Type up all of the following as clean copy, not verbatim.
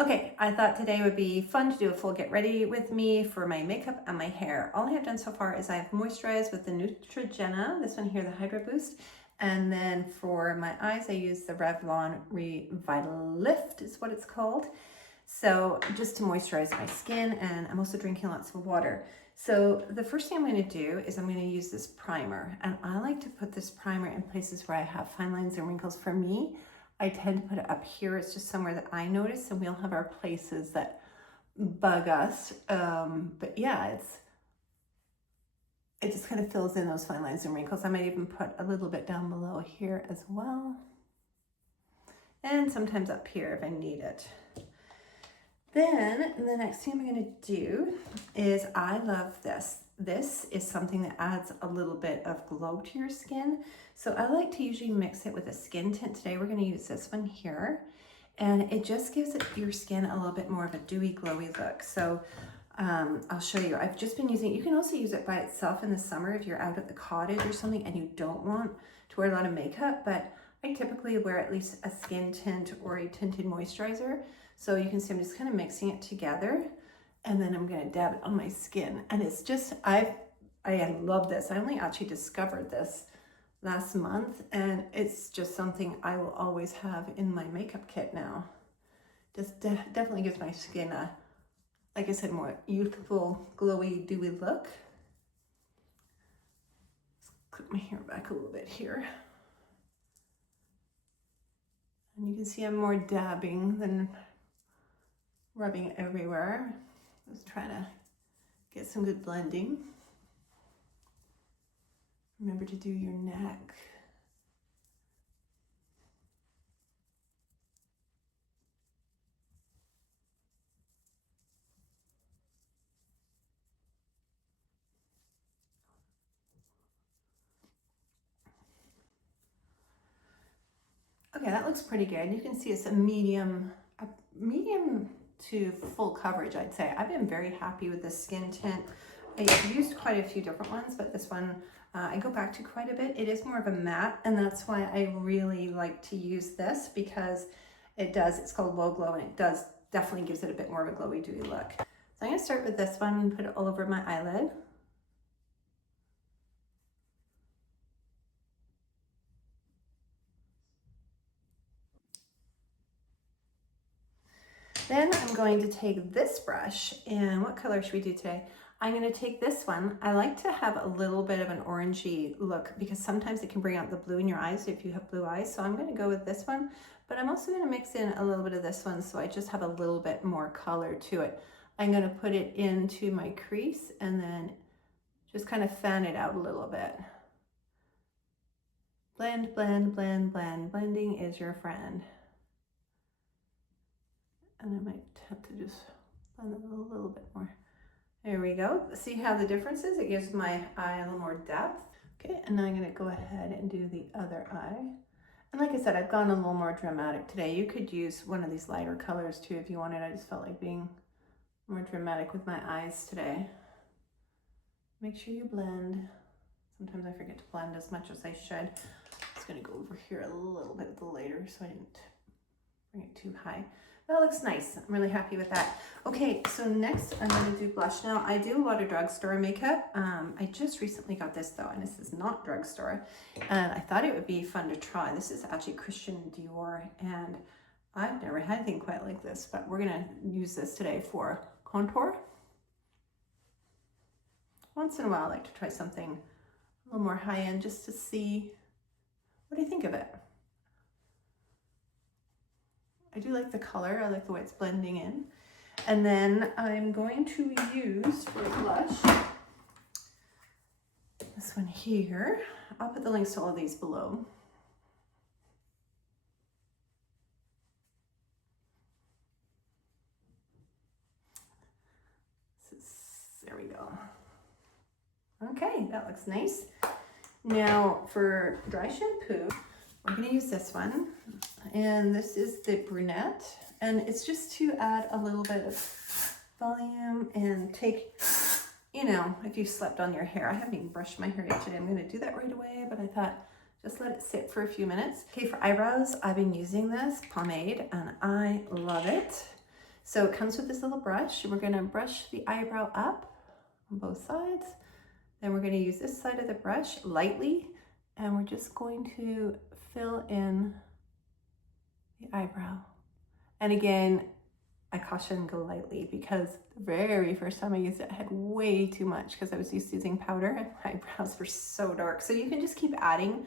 Okay, I thought today would be fun to do a full get ready with me for my makeup and my hair. All I have done so far is I have moisturized with the Neutrogena, this one here, the Hydro Boost. And then for my eyes, I use the Revlon Revitalift is what it's called. So just to moisturize my skin, and I'm also drinking lots of water. So the first thing I'm going to do is I'm going to use this primer, and I like to put this primer in places where I have fine lines and wrinkles. For me, I tend to put it up here. It's just somewhere that I notice, and we'll have our places that bug us. But yeah, it just kind of fills in those fine lines and wrinkles. I might even put a little bit down below here as well. And sometimes up here if I need it. Then the next thing I'm going to do is I love this. This is something that adds a little bit of glow to your skin. So I like to usually mix it with a skin tint. Today we're going to use this one here. And it just gives your skin a little bit more of a dewy, glowy look. So I'll show you. I've just been using it. You can also use it by itself in the summer if you're out at the cottage or something and you don't want to wear a lot of makeup. But I typically wear at least a skin tint or a tinted moisturizer. So you can see I'm just kind of mixing it together, and then I'm going to dab it on my skin. And it's just, I love this. I only actually discovered this last month, and it's just something I will always have in my makeup kit now. Just definitely gives my skin a, like I said, more youthful, glowy, dewy look. Let's clip my hair back a little bit here. And you can see I'm more dabbing than rubbing it everywhere. Just trying to get some good blending. Remember to do your neck. Okay, that looks pretty good. You can see it's a medium to full coverage, I'd say. I've been very happy with this skin tint. I've used quite a few different ones, but this one I go back to quite a bit. It is more of a matte, and that's why I really like to use this, because it's called Low Glow, and it definitely gives it a bit more of a glowy, dewy look. So I'm gonna start with this one and put it all over my eyelid. Then I'm going to take this brush, and what color should we do today? I'm going to take this one. I like to have a little bit of an orangey look because sometimes it can bring out the blue in your eyes if you have blue eyes. So I'm going to go with this one, but I'm also going to mix in a little bit of this one so I just have a little bit more color to it. I'm going to put it into my crease and then just kind of fan it out a little bit. Blend, blend, blend, blend. Blending is your friend. And I might have to just blend it a little bit more. There we go. See how the difference is? It gives my eye a little more depth. Okay, and now I'm going to go ahead and do the other eye. And like I said, I've gone a little more dramatic today. You could use one of these lighter colors too if you wanted. I just felt like being more dramatic with my eyes today. Make sure you blend. Sometimes I forget to blend as much as I should. I'm just going to go over here a little bit later so I didn't bring it too high. That looks nice. I'm really happy with that. Okay, so next I'm going to do blush. Now, I do a lot of drugstore makeup. I just recently got this though, and this is not drugstore. And I thought it would be fun to try. This is actually Christian Dior, and I've never had anything quite like this, but we're going to use this today for contour. Once in a while, I like to try something a little more high-end just to see, what do you think of it? I do like the color. I like the way it's blending in. And then I'm going to use for blush this one here. I'll put the links to all of these below. There we go. Okay, that looks nice. Now for dry shampoo, we're going to use this one, and this is the brunette, and it's just to add a little bit of volume and take, you know, if you slept on your hair. I haven't even brushed my hair yet today. I'm going to do that right away, but I thought just let it sit for a few minutes. Okay, for eyebrows, I've been using this pomade and I love it. So it comes with this little brush. We're gonna brush the eyebrow up on both sides. Then we're gonna use this side of the brush lightly, and we're just going to fill in the eyebrow. And again, I caution go lightly because the very first time I used it, I had way too much because I was used to using powder and my eyebrows were so dark. So you can just keep adding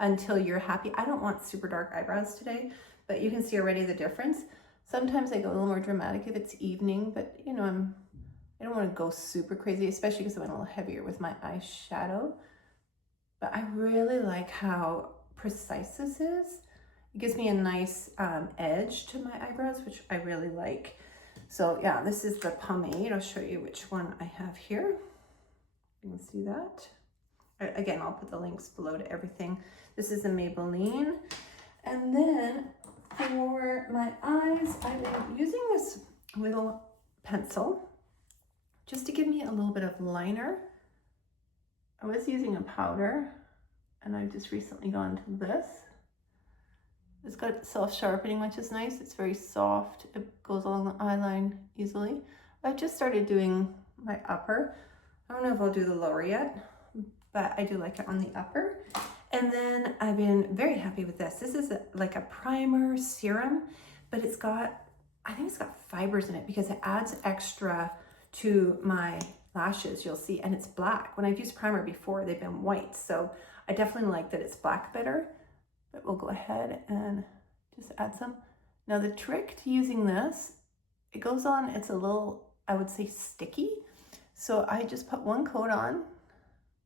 until you're happy. I don't want super dark eyebrows today, but you can see already the difference. Sometimes I go a little more dramatic if it's evening, but you know, I don't want to go super crazy, especially because I went a little heavier with my eyeshadow. But I really like how precise this is. It gives me a nice edge to my eyebrows, which I really like. So yeah, this is the pomade. I'll show you which one I have here. You can see that. Again, I'll put the links below to everything. This is the Maybelline. And then for my eyes, I've been using this little pencil just to give me a little bit of liner. I was using a powder and I've just recently gone to this. It's got self-sharpening, which is nice. It's very soft. It goes along the eye line easily. I've just started doing my upper. I don't know if I'll do the lower yet, but I do like it on the upper. And then I've been very happy with this. This is like a primer serum, but it's got, I think it's got fibers in it because it adds extra to my lashes, you'll see, and it's black. When I've used primer before, they've been white. So I definitely like that it's black better. But we'll go ahead and just add some. Now the trick to using this, it goes on, it's a little, I would say sticky. So I just put one coat on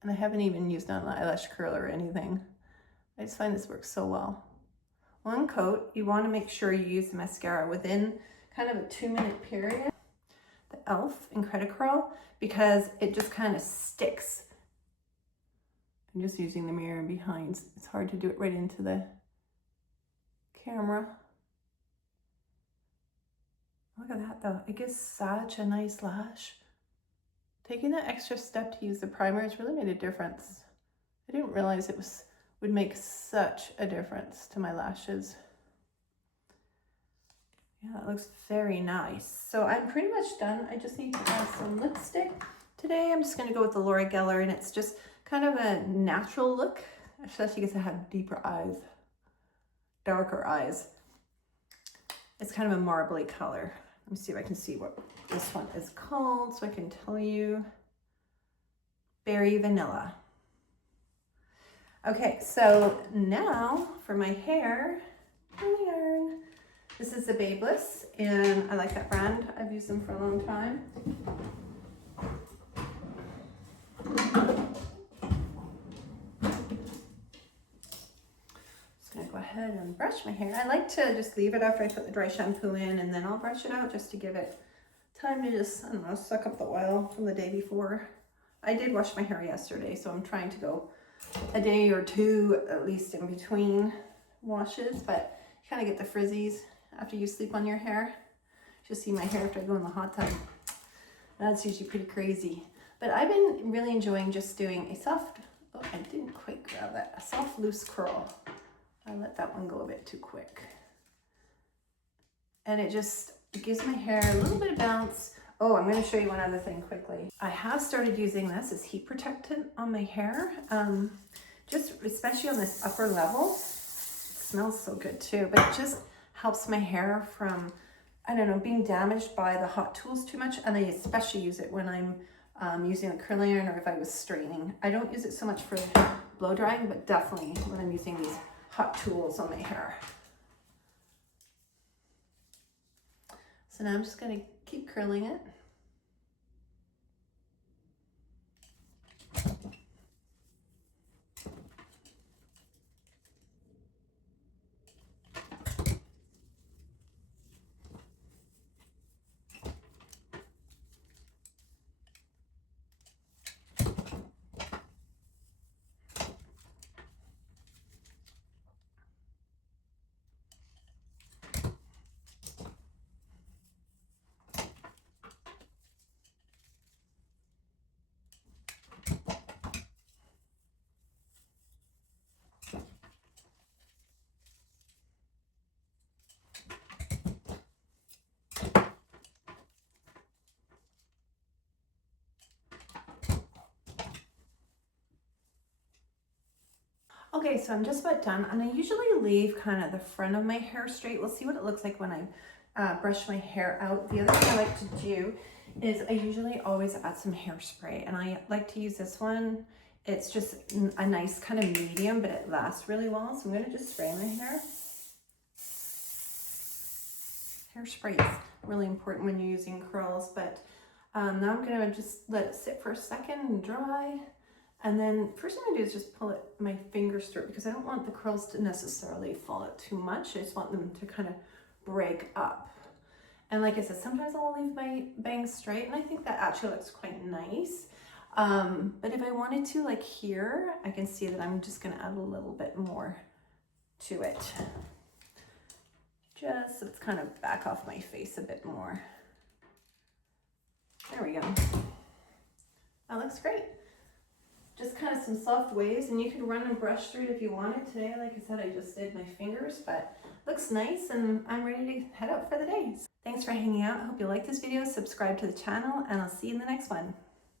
and I haven't even used an eyelash curler or anything. I just find this works so well. One coat, you wanna make sure you use the mascara within kind of a 2-minute period. The e.l.f. Incredicurl, because it just kind of sticks. I'm just using the mirror behind. It's hard to do it right into the camera. Look at that though. It gives such a nice lash. Taking that extra step to use the primer has really made a difference. I didn't realize it would make such a difference to my lashes. Yeah, it looks very nice. So I'm pretty much done. I just need to add some lipstick. Today I'm just going to go with the Laura Geller, and it's just kind of a natural look, especially because I have deeper eyes, darker eyes. It's kind of a marbly color. Let me see if I can see what this one is called so I can tell you. Berry Vanilla. Okay, so now for my hair, curling iron. This is the Babeless, and I like that brand. I've used them for a long time. Go ahead and brush my hair. I like to just leave it after I put the dry shampoo in, and then I'll brush it out just to give it time to just, I don't know, suck up the oil from the day before. I did wash my hair yesterday, so I'm trying to go a day or two at least in between washes, but you kind of get the frizzies after you sleep on your hair. Just see my hair after I go in the hot tub. That's usually pretty crazy. But I've been really enjoying just doing a soft, oh, I didn't quite grab that, a soft loose curl. I let that one go a bit too quick. And it gives my hair a little bit of bounce. Oh, I'm going to show you one other thing quickly. I have started using this as heat protectant on my hair, just especially on this upper level. It smells so good too, but it just helps my hair from, I don't know, being damaged by the hot tools too much. And I especially use it when I'm using a curling iron or if I was straightening. I don't use it so much for blow drying, but definitely when I'm using these hot tools on my hair. So now I'm just going to keep curling it. Okay, so I'm just about done, and I usually leave kind of the front of my hair straight. We'll see what it looks like when I brush my hair out. The other thing I like to do is I usually always add some hairspray, and I like to use this one. It's just a nice kind of medium, but it lasts really well. So I'm gonna just spray my hair. Hairspray is really important when you're using curls, but now I'm gonna just let it sit for a second and dry. And then first thing I do is just pull my fingers through it, because I don't want the curls to necessarily fall out too much. I just want them to kind of break up. And like I said, sometimes I'll leave my bangs straight, and I think that actually looks quite nice. But if I wanted to, like here, I can see that I'm just gonna add a little bit more to it. Just so it's kind of back off my face a bit more. There we go. That looks great. Just kind of some soft waves, and you could run and brush through it if you wanted. Today, like I said, I just did my fingers, but looks nice, and I'm ready to head out for the day. Thanks for hanging out. I hope you liked this video. Subscribe to the channel, and I'll see you in the next one.